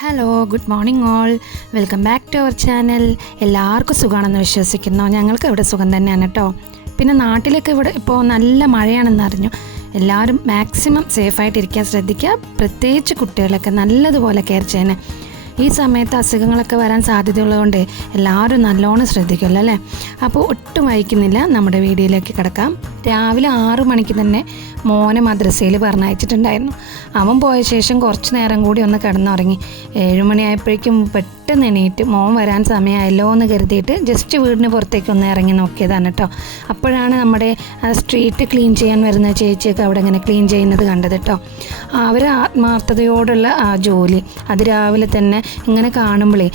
Hello, good morning all. Welcome back to our channel. എല്ലാവർക്കും സുഖമാണെന്ന് വിശ്വസിക്കുന്നു. ഞങ്ങൾക്ക് ഇവിടെ സുഖം തന്നെയാണ് കേട്ടോ. പിന്നെ നാട്ടിലൊക്കെ ഇവിടെ ഇപ്പോൾ നല്ല മഴയാണെന്ന് അറിഞ്ഞു. എല്ലാവരും മാക്സിമം സേഫായിട്ടിരിക്കാൻ ശ്രദ്ധിക്കുക. പ്രത്യേകിച്ച് കുട്ടികളൊക്കെ നല്ലതുപോലെ കെയർ ചെയ്യണേ. ഈ സമയത്ത് അസുഖങ്ങളൊക്കെ വരാൻ സാധ്യതയുള്ളതുകൊണ്ട് എല്ലാവരും നല്ലോണം ശ്രദ്ധിക്കുമല്ലോ അല്ലേ. അപ്പോൾ ഒട്ടും വൈകുന്നില്ല, നമ്മുടെ വീഡിയോയിലേക്ക് കിടക്കാം. രാവിലെ 6 മണിക്ക് തന്നെ മോനെ മദ്രസയിൽ പറഞ്ഞയച്ചിട്ടുണ്ടായിരുന്നു. അവൻ പോയ ശേഷം കുറച്ച് നേരം കൂടി ഒന്ന് കിടന്നുറങ്ങി. 7 മണിയായപ്പോഴേക്കും പെട്ടെന്ന് എണീറ്റ് മോൻ വരാൻ സമയമായല്ലോ എന്ന് കരുതിയിട്ട് ജസ്റ്റ് വീടിന് പുറത്തേക്ക് ഒന്ന് ഇറങ്ങി നോക്കിയതാണ് കേട്ടോ. അപ്പോഴാണ് നമ്മുടെ സ്ട്രീറ്റ് ക്ലീൻ ചെയ്യാൻ വരുന്ന ചേച്ചിയൊക്കെ അവിടെ ഇങ്ങനെ ക്ലീൻ ചെയ്യുന്നത് കണ്ടത് കേട്ടോ. അവർ ആത്മാർത്ഥതയോടുള്ള ആ ജോലി അത് രാവിലെ തന്നെ ഇങ്ങനെ കാണുമ്പോഴേ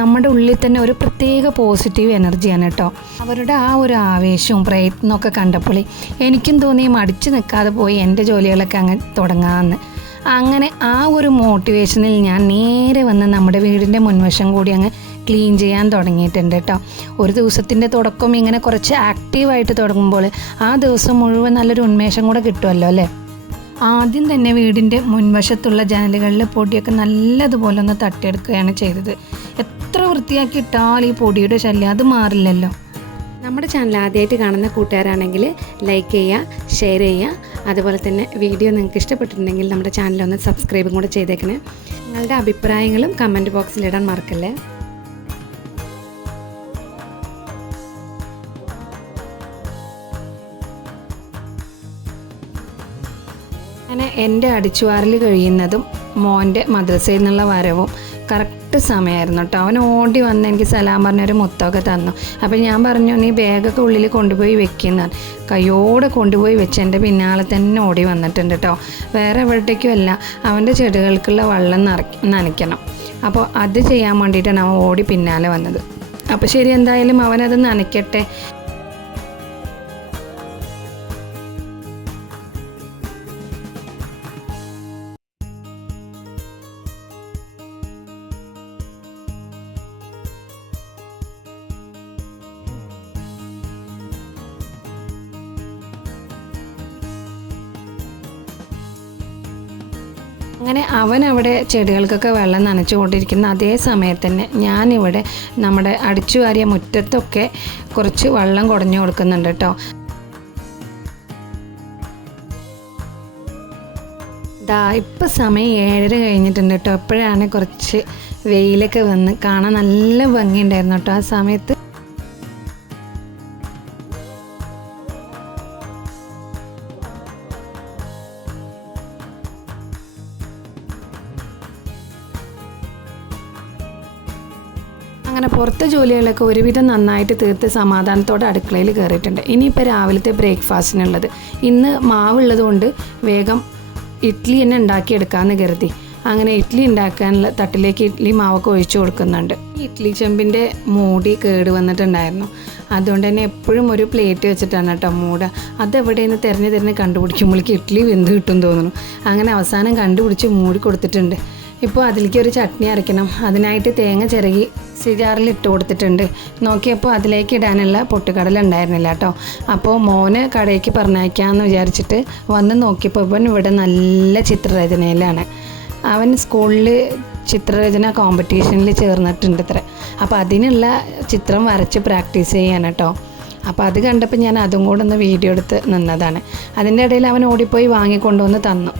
നമ്മുടെ ഉള്ളിൽ തന്നെ ഒരു പ്രത്യേക പോസിറ്റീവ് എനർജിയാണ് കേട്ടോ. അവരുടെ ആ ഒരു ആവേശവും പ്രയത്നമൊക്കെ കണ്ടപ്പോൾ എനിക്കും തോന്നി മടിച്ചു നിൽക്കാതെ പോയി എൻ്റെ ജോലികളൊക്കെ അങ്ങ് തുടങ്ങാമെന്ന്. അങ്ങനെ ആ ഒരു മോട്ടിവേഷനിൽ ഞാൻ നേരെ വന്ന് നമ്മുടെ വീടിൻ്റെ മുൻവശം കൂടി അങ്ങ് ക്ലീൻ ചെയ്യാൻ തുടങ്ങിയിട്ടുണ്ട് കേട്ടോ. ഒരു ദിവസത്തിൻ്റെ തുടക്കം ഇങ്ങനെ കുറച്ച് ആക്റ്റീവായിട്ട് തുടങ്ങുമ്പോൾ ആ ദിവസം മുഴുവൻ നല്ലൊരു ഉന്മേഷം കൂടെ കിട്ടുമല്ലോ അല്ലേ. ആദ്യം തന്നെ വീടിൻ്റെ മുൻവശത്തുള്ള ജനലുകളിൽ പൊടിയൊക്കെ നല്ലതുപോലെ ഒന്ന് തട്ടിയെടുക്കുകയാണ് ചെയ്തത്. എത്ര വൃത്തിയാക്കി ഇട്ടാൽ ഈ പൊടിയുടെ ശല്യം അത് മാറില്ലല്ലോ. നമ്മുടെ ചാനൽ ആദ്യമായിട്ട് കാണുന്ന കൂട്ടുകാരാണെങ്കിൽ ലൈക്ക് ചെയ്യുക, ഷെയർ ചെയ്യുക. അതുപോലെ തന്നെ വീഡിയോ നിങ്ങൾക്ക് ഇഷ്ടപ്പെട്ടിട്ടുണ്ടെങ്കിൽ നമ്മുടെ ചാനലൊന്ന് സബ്സ്ക്രൈബും കൂടെ ചെയ്തേക്കണേ. നിങ്ങളുടെ അഭിപ്രായങ്ങളും കമൻറ്റ് ബോക്സിലിടാൻ മറക്കല്ലേ. അങ്ങനെ എൻ്റെ അടിച്ചുവാരൽ കഴിയുന്നതും മോൻ്റെ മദ്രസയിൽ നിന്നുള്ള വരവും കറക്റ്റ് സമയമായിരുന്നു കേട്ടോ. അവൻ ഓടി വന്ന് എനിക്ക് സലാം പറഞ്ഞൊരു മുത്തൊക്കെ തന്നു. അപ്പോൾ ഞാൻ പറഞ്ഞു, നീ ബാഗൊക്കെ ഉള്ളിൽ കൊണ്ടുപോയി വെക്കുന്നതാണ്. കയ്യോടെ കൊണ്ടുപോയി വെച്ച് എൻ്റെ പിന്നാലെ തന്നെ ഓടി വന്നിട്ടുണ്ട് കേട്ടോ. വേറെ എവിടേക്കും അല്ല, അവൻ്റെ ചെടികൾക്കുള്ള വെള്ളം നനയ്ക്കണം. അപ്പോൾ അത് ചെയ്യാൻ വേണ്ടിയിട്ടാണ് അവൻ ഓടി പിന്നാലെ വന്നത്. അപ്പോൾ ശരി, എന്തായാലും അവനത് നനയ്ക്കട്ടെ. അങ്ങനെ അവൻ അവിടെ ചെടികൾക്കൊക്കെ വെള്ളം നനച്ചുകൊണ്ടിരിക്കുന്ന അതേ സമയത്ത് തന്നെ ഞാനിവിടെ നമ്മുടെ അടിച്ചു വാരിയ മുറ്റത്തൊക്കെ കുറച്ച് വെള്ളം കുടഞ്ഞു കൊടുക്കുന്നുണ്ട് കേട്ടോ. ഇപ്പം സമയം 7:30 കഴിഞ്ഞിട്ടുണ്ട് കേട്ടോ. എപ്പോഴാണ് കുറച്ച് വെയിലൊക്കെ വന്ന് കാണാൻ നല്ല ഭംഗിയുണ്ടായിരുന്നു കേട്ടോ ആ സമയത്ത്. അങ്ങനെ പുറത്തെ ജോലികളൊക്കെ ഒരുവിധം നന്നായിട്ട് തീർത്ത് സമാധാനത്തോടെ അടുക്കളയിൽ കയറിയിട്ടുണ്ട്. ഇനിയിപ്പോൾ രാവിലത്തെ ബ്രേക്ക്ഫാസ്റ്റിനുള്ളത് ഇന്ന് മാവുള്ളത് കൊണ്ട് വേഗം ഇഡ്ഡലി തന്നെ ഉണ്ടാക്കിയെടുക്കാമെന്ന് കരുതി. അങ്ങനെ ഇഡ്ഡലി ഉണ്ടാക്കാനുള്ള തട്ടിലേക്ക് ഇഡ്ഡലി മാവൊക്കെ ഒഴിച്ചു കൊടുക്കുന്നുണ്ട്. ഇഡ്ഡലി ചെമ്പിൻ്റെ മൂടി കേട് വന്നിട്ടുണ്ടായിരുന്നു. അതുകൊണ്ട് തന്നെ എപ്പോഴും ഒരു പ്ലേറ്റ് വെച്ചിട്ടാണ് കേട്ടോ മൂടുക. അതെവിടെയെന്ന് തിരഞ്ഞ് കണ്ടുപിടിക്കുമ്പോഴേക്ക് ഇഡ്ഡലി വെന്ത് കിട്ടും തോന്നുന്നു. അങ്ങനെ അവസാനം കണ്ടുപിടിച്ച് മൂടി കൊടുത്തിട്ടുണ്ട്. ഇപ്പോൾ അതിലേക്ക് ഒരു ചട്നി അരയ്ക്കണം. അതിനായിട്ട് തേങ്ങ ചിരകി സിജാറിൽ ഇട്ട് കൊടുത്തിട്ടുണ്ട്. നോക്കിയപ്പോൾ അതിലേക്ക് ഇടാനുള്ള പൊട്ടുകടല ഉണ്ടായിരുന്നില്ല കേട്ടോ. അപ്പോൾ മോന് കടയ്ക്ക് പറഞ്ഞയക്കാമെന്ന് വിചാരിച്ചിട്ട് വന്ന് നോക്കിയപ്പോൾ ഇവൻ ഇവിടെ നല്ല ചിത്രരചനയിലാണ്. അവൻ സ്കൂളിൽ ചിത്രരചന കോമ്പറ്റീഷനിൽ ചേർന്നിട്ടുണ്ട് ഇത്ര. അപ്പോൾ അതിനുള്ള ചിത്രം വരച്ച് പ്രാക്ടീസ് ചെയ്യാൻ കേട്ടോ. അപ്പോൾ അത് കണ്ടപ്പോൾ ഞാൻ അതും കൂടെ ഒന്ന് വീഡിയോ എടുത്ത് നിന്നതാണ്. അതിൻ്റെ ഇടയിൽ അവൻ ഓടിപ്പോയി വാങ്ങിക്കൊണ്ടുവന്ന് തന്നു.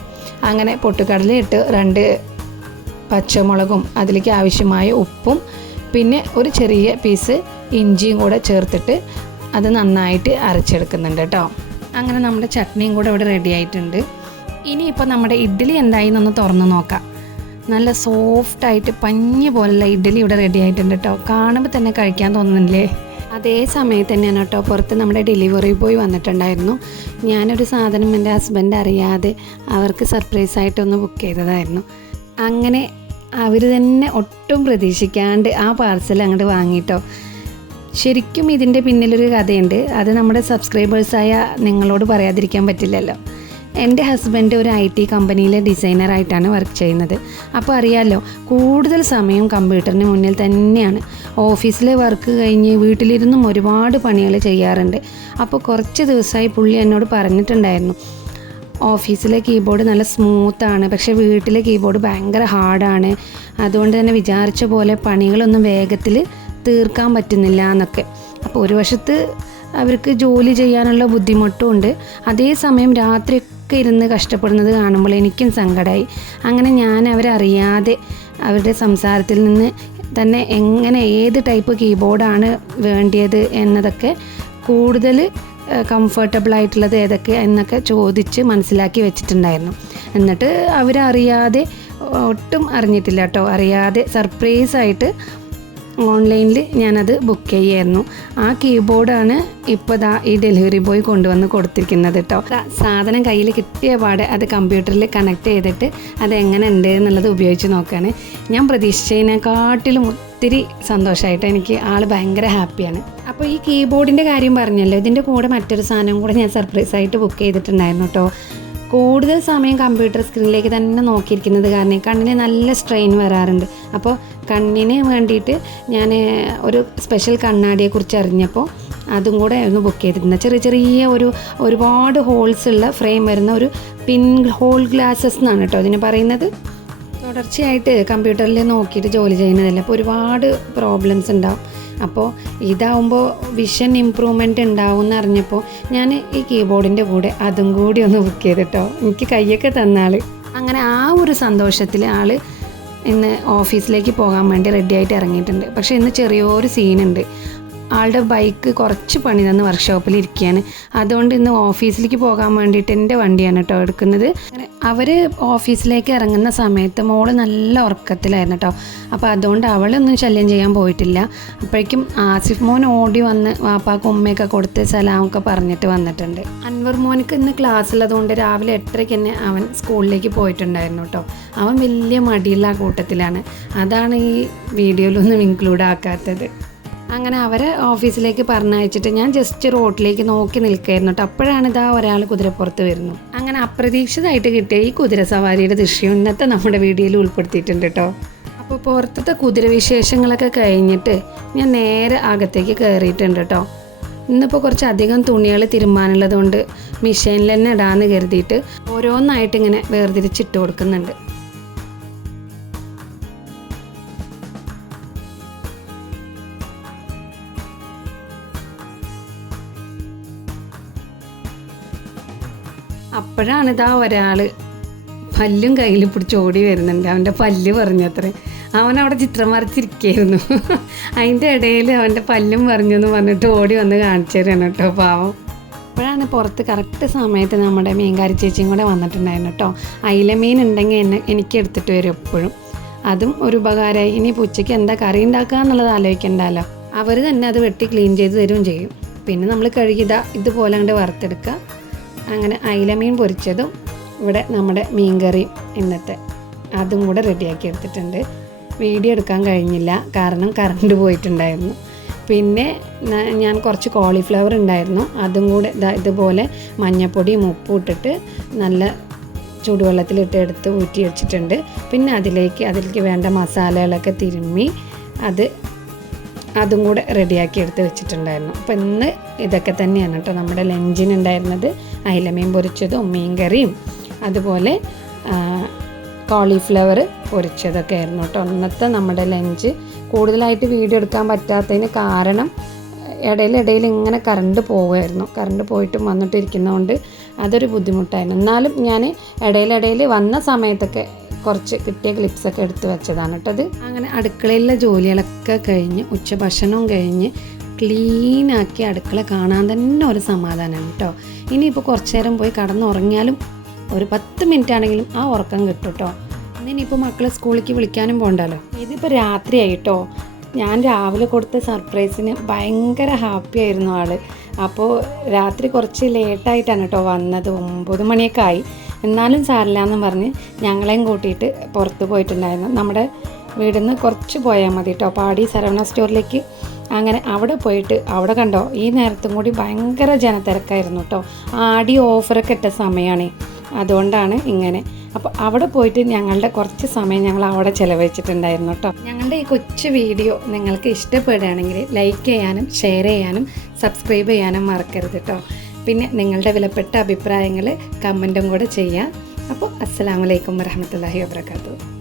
അങ്ങനെ പൊട്ടുകടല ഇട്ട് 2 പച്ചമുളകും അതിലേക്ക് ആവശ്യമായ ഉപ്പും പിന്നെ ഒരു ചെറിയ പീസ് ഇഞ്ചിയും കൂടെ ചേർത്തിട്ട് അത് നന്നായിട്ട് അരച്ചെടുക്കുന്നുണ്ട് കേട്ടോ. അങ്ങനെ നമ്മുടെ ചട്നിയും കൂടെ ഇവിടെ റെഡി ആയിട്ടുണ്ട്. ഇനിയിപ്പോൾ നമ്മുടെ ഇഡ്ഡലി എന്തായിന്നൊന്ന് തുറന്ന് നോക്കാം. നല്ല സോഫ്റ്റായിട്ട് പഞ്ഞി പോലുള്ള ഇഡ്ഡലി ഇവിടെ റെഡി ആയിട്ടുണ്ട് കേട്ടോ. കാണുമ്പോൾ തന്നെ കഴിക്കാൻ തോന്നുന്നില്ലേ. അതേ സമയത്ത് തന്നെയാണ് കേട്ടോ പുറത്ത് നമ്മുടെ ഡെലിവറി ബോയ് വന്നിട്ടുണ്ടായിരുന്നു. ഞാനൊരു സാധനം എൻ്റെ ഹസ്ബൻഡ് അറിയാതെ അവർക്ക് സർപ്രൈസായിട്ടൊന്ന് ബുക്ക് ചെയ്തതായിരുന്നു. അങ്ങനെ അവർ തന്നെ ഒട്ടും പ്രതീക്ഷിക്കാണ്ട് ആ പാർസൽ അങ്ങോട്ട് വാങ്ങിയിട്ടോ. ശരിക്കും ഇതിൻ്റെ പിന്നിലൊരു കഥയുണ്ട്. അത് നമ്മുടെ സബ്സ്ക്രൈബേഴ്സായ നിങ്ങളോട് പറയാതിരിക്കാൻ പറ്റില്ലല്ലോ. എൻ്റെ ഹസ്ബൻഡ് ഒരു IT കമ്പനിയിലെ ഡിസൈനറായിട്ടാണ് വർക്ക് ചെയ്യുന്നത്. അപ്പോൾ അറിയാമല്ലോ, കൂടുതൽ സമയം കമ്പ്യൂട്ടറിന് മുന്നിൽ തന്നെയാണ്. ഓഫീസിലെ വർക്ക് കഴിഞ്ഞ് വീട്ടിലിരുന്നും ഒരുപാട് പണികൾ ചെയ്യാറുണ്ട്. അപ്പോൾ കുറച്ച് ദിവസമായി പുള്ളി എന്നോട് പറഞ്ഞിട്ടുണ്ടായിരുന്നു, ഓഫീസിലെ കീബോർഡ് നല്ല സ്മൂത്താണ്, പക്ഷേ വീട്ടിലെ കീബോർഡ് ഭയങ്കര ഹാർഡാണ്. അതുകൊണ്ട് തന്നെ വിചാരിച്ച പോലെ പണികളൊന്നും വേഗത്തിൽ തീർക്കാൻ പറ്റുന്നില്ല എന്നൊക്കെ. അപ്പോൾ ഒരു വശത്ത് അവർക്ക് ജോലി ചെയ്യാനുള്ള ബുദ്ധിമുട്ടും ഉണ്ട്, അതേസമയം രാത്രിയൊക്കെ ഇരുന്ന് കഷ്ടപ്പെടുന്നത് കാണുമ്പോൾ എനിക്കും സങ്കടമായി. അങ്ങനെ ഞാൻ അവരറിയാതെ അവരുടെ സംസാരത്തിൽ നിന്ന് തന്നെ എങ്ങനെ ഏത് ടൈപ്പ് കീബോർഡാണ് വേണ്ടിയത് എന്നതൊക്കെ കൂടുതൽ കംഫർട്ടബിളായിട്ടുള്ളത് ഏതൊക്കെ എന്നൊക്കെ ചോദിച്ച് മനസ്സിലാക്കി വെച്ചിട്ടുണ്ടായിരുന്നു. എന്നിട്ട് അവരറിയാതെ, ഒട്ടും അറിഞ്ഞിട്ടില്ല കേട്ടോ, അറിയാതെ സർപ്രൈസായിട്ട് ഓൺലൈനിൽ ഞാനത് ബുക്ക് ചെയ്യായിരുന്നു. ആ കീബോർഡാണ് ഇപ്പോൾ ഈ ഡെലിവറി ബോയ് കൊണ്ടുവന്ന് കൊടുത്തിരിക്കുന്നത് കേട്ടോ. സാധനം കയ്യിൽ കിട്ടിയ പാടെ അത് കമ്പ്യൂട്ടറിൽ കണക്ട് ചെയ്തിട്ട് അതെങ്ങനെ ഉണ്ട് എന്നുള്ളത് ഉപയോഗിച്ച് നോക്കുകയാണ്. ഞാൻ പ്രതീക്ഷിച്ചതിനെക്കാട്ടിലും ഒത്തിരി സന്തോഷമായിട്ട് എനിക്ക് ആൾ ഭയങ്കര ഹാപ്പിയാണ്. അപ്പോൾ ഈ കീബോർഡിൻ്റെ കാര്യം പറഞ്ഞല്ലോ, ഇതിൻ്റെ കൂടെ മറ്റൊരു സാധനം കൂടെ ഞാൻ സർപ്രൈസായിട്ട് ബുക്ക് ചെയ്തിട്ടുണ്ടായിരുന്നു കേട്ടോ. കൂടുതൽ സമയം കമ്പ്യൂട്ടർ സ്ക്രീനിലേക്ക് തന്നെ നോക്കിയിരിക്കുന്നത് കാരണം കണ്ണിന് നല്ല സ്ട്രെയിൻ വരാറുണ്ട്. അപ്പോൾ കണ്ണിന് വേണ്ടിയിട്ട് ഞാൻ ഒരു സ്പെഷ്യൽ കണ്ണാടിയെക്കുറിച്ച് അറിഞ്ഞപ്പോൾ അതും കൂടെ ഒന്ന് ബുക്ക് ചെയ്തിട്ടുണ്ട്. ചെറിയ ഒരുപാട് ഹോൾസ് ഉള്ള ഫ്രെയിം വരുന്ന ഒരു പിൻ ഹോൾ ഗ്ലാസസ് എന്നാണ് കേട്ടോ ഇതിന് പറയുന്നത്. തുടർച്ചയായിട്ട് കമ്പ്യൂട്ടറിൽ നോക്കിയിട്ട് ജോലി ചെയ്യുന്നതല്ല, അപ്പോൾ ഒരുപാട് പ്രോബ്ലംസ് ഉണ്ടാവും. അപ്പോൾ ഇതാവുമ്പോൾ വിഷൻ ഇമ്പ്രൂവ്മെൻറ്റ് ഉണ്ടാവും എന്നറിഞ്ഞപ്പോൾ ഞാൻ ഈ കീബോർഡിൻ്റെ കൂടെ അതും കൂടി ഒന്ന് ബുക്ക് ചെയ്തിട്ടോ. എനിക്ക് കയ്യൊക്കെ തന്നാൾ. അങ്ങനെ ആ ഒരു സന്തോഷത്തിൽ ആൾ ഇന്ന് ഓഫീസിലേക്ക് പോകാൻ വേണ്ടി റെഡിയായിട്ട് ഇറങ്ങിയിട്ടുണ്ട്. പക്ഷേ ഇന്ന് ചെറിയൊരു സീനുണ്ട്. ആളുടെ ബൈക്ക് കുറച്ച് പണി തന്ന് വർക്ക്ഷോപ്പിൽ ഇരിക്കുകയാണ്. അതുകൊണ്ട് ഇന്ന് ഓഫീസിലേക്ക് പോകാൻ വേണ്ടിയിട്ട് എൻ്റെ വണ്ടിയാണ് കേട്ടോ എടുക്കുന്നത്. അങ്ങനെ അവർ ഓഫീസിലേക്ക് ഇറങ്ങുന്ന സമയത്ത് മോള് നല്ല ഉറക്കത്തിലായിരുന്നു കേട്ടോ. അപ്പോൾ അതുകൊണ്ട് അവളൊന്നും ശല്യം ചെയ്യാൻ പോയിട്ടില്ല. അപ്പോഴേക്കും ആസിഫ് മോൻ ഓടി വന്ന് വാപ്പാക്ക് ഉമ്മയൊക്കെ കൊടുത്ത് സലാമൊക്കെ പറഞ്ഞിട്ട് വന്നിട്ടുണ്ട്. അൻവർ മോനക്ക് ഇന്ന് ക്ലാസ് ഉള്ളതുകൊണ്ട് രാവിലെ 8:30 തന്നെ അവൻ സ്കൂളിലേക്ക് പോയിട്ടുണ്ടായിരുന്നു കേട്ടോ. അവൻ വലിയ മടിയുള്ള കൂട്ടത്തിലാണ്. അതാണ് ഈ വീഡിയോയിലൊന്നും ഇൻക്ലൂഡ് ആക്കാത്തത്. അങ്ങനെ അവരെ ഓഫീസിലേക്ക് പറഞ്ഞയച്ചിട്ട് ഞാൻ ജസ്റ്റ് റോഡിലേക്ക് നോക്കി നിൽക്കുകയായിരുന്നു കേട്ടോ. അപ്പോഴാണ് ഇതാ ഒരാൾ കുതിരപ്പുറത്ത് വരുന്നു. അങ്ങനെ അപ്രതീക്ഷിതമായിട്ട് കിട്ടിയ ഈ കുതിര സവാരിയുടെ ദൃശ്യം ഇന്നത്തെ നമ്മുടെ വീഡിയോയിൽ ഉൾപ്പെടുത്തിയിട്ടുണ്ട് കേട്ടോ. അപ്പോൾ പുറത്തത്തെ കുതിര വിശേഷങ്ങളൊക്കെ കഴിഞ്ഞിട്ട് ഞാൻ നേരെ അകത്തേക്ക് കയറിയിട്ടുണ്ട് കേട്ടോ. ഇന്നിപ്പോൾ കുറച്ചധികം തുണികൾ തിരുമ്മാനുള്ളത് കൊണ്ട് മെഷീനിൽ തന്നെ ഇടാമെന്ന് കരുതിയിട്ട് ഓരോന്നായിട്ട് ഇങ്ങനെ വേർതിരിച്ചിട്ട് കൊടുക്കുന്നുണ്ട്. അപ്പോഴാണ് ഇതാ ഒരാൾ പല്ലും കയ്യിൽ പിടിച്ച് ഓടി വരുന്നുണ്ട്. അവൻ്റെ പല്ല് പറഞ്ഞത്രേ. അവനവിടെ ചിത്രം വരച്ചിരിക്കുകയായിരുന്നു. അതിൻ്റെ ഇടയിൽ അവൻ്റെ പല്ലും പറഞ്ഞു എന്ന് പറഞ്ഞിട്ട് ഓടി വന്ന് കാണിച്ചു തരാണ് കേട്ടോ പാവം. അപ്പോഴാണ് പുറത്ത് കറക്റ്റ് സമയത്ത് നമ്മുടെ മീൻകാരി ചേച്ചിയും കൂടെ വന്നിട്ടുണ്ടായിരുന്നു കേട്ടോ. അയില മീൻ ഉണ്ടെങ്കിൽ എനിക്ക് എടുത്തിട്ട് വരും എപ്പോഴും. അതും ഒരു ഉപകാരമായി. ഇനി ഉച്ചയ്ക്ക് എന്താ കറി ഉണ്ടാക്കുക എന്നുള്ളത് ആലോചിക്കണ്ടല്ലോ. അവർ തന്നെ അത് വെട്ടി ക്ലീൻ ചെയ്ത് തരുകയും ചെയ്യും. പിന്നെ നമ്മൾ കഴുകിയതാ ഇതുപോലെ അങ്ങോട്ട് വറുത്തെടുക്കുക. അങ്ങനെ അയിലമീൻ പൊരിച്ചതും ഇവിടെ നമ്മുടെ മീൻ കറിയും ഇന്നത്തെ അതും കൂടെ റെഡിയാക്കി എടുത്തിട്ടുണ്ട്. വീഡിയോ എടുക്കാൻ കഴിഞ്ഞില്ല, കാരണം കറണ്ട് പോയിട്ടുണ്ടായിരുന്നു. പിന്നെ ഞാൻ കുറച്ച് കോളിഫ്ലവർ ഉണ്ടായിരുന്നു, അതും കൂടെ ഇതുപോലെ മഞ്ഞൾപ്പൊടിയും ഉപ്പും ഇട്ടിട്ട് നല്ല ചൂടുവെള്ളത്തിലിട്ട് എടുത്ത് ഊറ്റി വെച്ചിട്ടുണ്ട്. പിന്നെ അതിലേക്ക് വേണ്ട മസാലകളൊക്കെ തിരുമ്മി അതും കൂടെ റെഡിയാക്കി എടുത്ത് വെച്ചിട്ടുണ്ടായിരുന്നു. അപ്പോൾ ഇന്ന് ഇതൊക്കെ തന്നെയാണ് കേട്ടോ നമ്മുടെ ലഞ്ചിനുണ്ടായിരുന്നത്. അയിലമീൻ പൊരിച്ചതും മീൻ കറിയും അതുപോലെ കോളിഫ്ലവർ പൊരിച്ചതൊക്കെ ആയിരുന്നു കേട്ടോ ഇന്നത്തെ നമ്മുടെ ലഞ്ച്. കൂടുതലായിട്ട് വീഡിയോ എടുക്കാൻ പറ്റാത്തതിന് കാരണം ഇടയിൽ ഇങ്ങനെ കറണ്ട് പോവുമായിരുന്നു. കറണ്ട് പോയിട്ടും വന്നിട്ടിരിക്കുന്നതുകൊണ്ട് അതൊരു ബുദ്ധിമുട്ടായിരുന്നു. എന്നാലും ഞാൻ ഇടയിൽ വന്ന സമയത്തൊക്കെ കുറച്ച് കിട്ടിയ ക്ലിപ്സൊക്കെ എടുത്ത് വെച്ചതാണ് കേട്ടത്. അങ്ങനെ അടുക്കളയിലെ ജോലികളൊക്കെ കഴിഞ്ഞ് ഉച്ചഭക്ഷണവും കഴിഞ്ഞ് ക്ലീനാക്കി അടുക്കള കാണാൻ തന്നെ ഒരു സമാധാനമാണ് കേട്ടോ. ഇനിയിപ്പോൾ കുറച്ച് നേരം പോയി കടന്നുറങ്ങിയാലും ഒരു 10 മിനിറ്റ് ആണെങ്കിലും ആ ഉറക്കം കിട്ടും കേട്ടോ. ഇനിയിപ്പോൾ മക്കളെ സ്കൂളിലേക്ക് വിളിക്കാനും പോകണ്ടല്ലോ. ഇതിപ്പോൾ രാത്രിയായിട്ടോ. ഞാൻ രാവിലെ കൊടുത്ത സർപ്രൈസിന് ഭയങ്കര ഹാപ്പി ആയിരുന്നു ആൾ. അപ്പോൾ രാത്രി കുറച്ച് ലേറ്റായിട്ടാണ് കേട്ടോ വന്നത്. 9 മണിയൊക്കെ ആയി. എന്നാലും സാരില്ല എന്നും പറഞ്ഞ് ഞങ്ങളെയും കൂട്ടിയിട്ട് പുറത്ത് പോയിട്ടുണ്ടായിരുന്നു. നമ്മുടെ വീടിൽ നിന്ന് കുറച്ച് പോയാൽ മതി കേട്ടോ, പാടി സരവണ സ്റ്റോറിലേക്ക്. അങ്ങനെ അവിടെ പോയിട്ട് അവിടെ കണ്ടോ ഈ നേരത്തും കൂടി ഭയങ്കര ജനത്തിരക്കായിരുന്നു കേട്ടോ. ആടി ഓഫറൊക്കെ ഇട്ട സമയമാണ്, അതുകൊണ്ടാണ് ഇങ്ങനെ. അപ്പോൾ അവിടെ പോയിട്ട് ഞങ്ങളുടെ കുറച്ച് സമയം ഞങ്ങൾ അവിടെ ചിലവഴിച്ചിട്ടുണ്ടായിരുന്നു കേട്ടോ. ഞങ്ങളുടെ ഈ കൊച്ചു വീഡിയോ നിങ്ങൾക്ക് ഇഷ്ടപ്പെടുകയാണെങ്കിൽ ലൈക്ക് ചെയ്യാനും ഷെയർ ചെയ്യാനും സബ്സ്ക്രൈബ് ചെയ്യാനും മറക്കരുത് കേട്ടോ. പിന്നെ നിങ്ങളുടെ വിലപ്പെട്ട അഭിപ്രായങ്ങൾ കമൻറ്റും കൂടെ ചെയ്യാം. അപ്പോൾ അസ്സലാമു അലൈക്കും വറഹ്മത്തുള്ളാഹി വബറകാതുഹു.